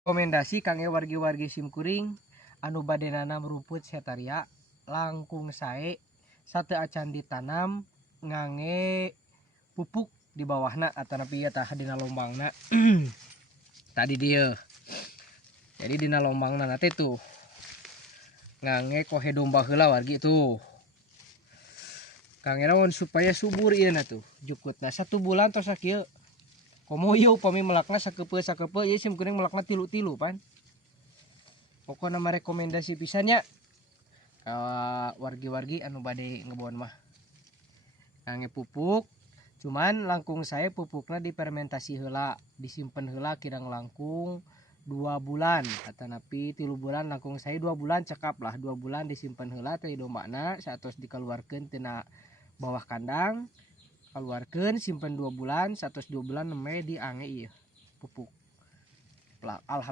Rekomendasi kangge wargi-wargi simkuring anu bade nanam rumput setaria langkung sae sate acan ditanam ngange pupuk di bawahna atau napi ya tah dina lombangna. Tadi dia jadi dina lombangna nanti tuh ngange kohe domba heula wargi tuh kangge naon supaya subur ieu na tuh jukutna 1 bulan tos sakieu komo ieu upami melakna sakepe ieu simkuring melakna tilu-tilu pan. Pokokna mah rekomendasi pisannya wargi-wargi anu bade ngebon mah ngange pupuk, cuman langkung saya pupukna difermentasi heula, disimpen heula kirang langkung 2 bulan atau napi 3 bulan. Langkung saya 2 bulan cekap lah, 2 bulan disimpen heula teh dombana satos dikeluarkeun tina bawah kandang, keluarkeun simpen 2 bulan, satos 2 bulan neme diange ieu pupuk. Alhamdulillah.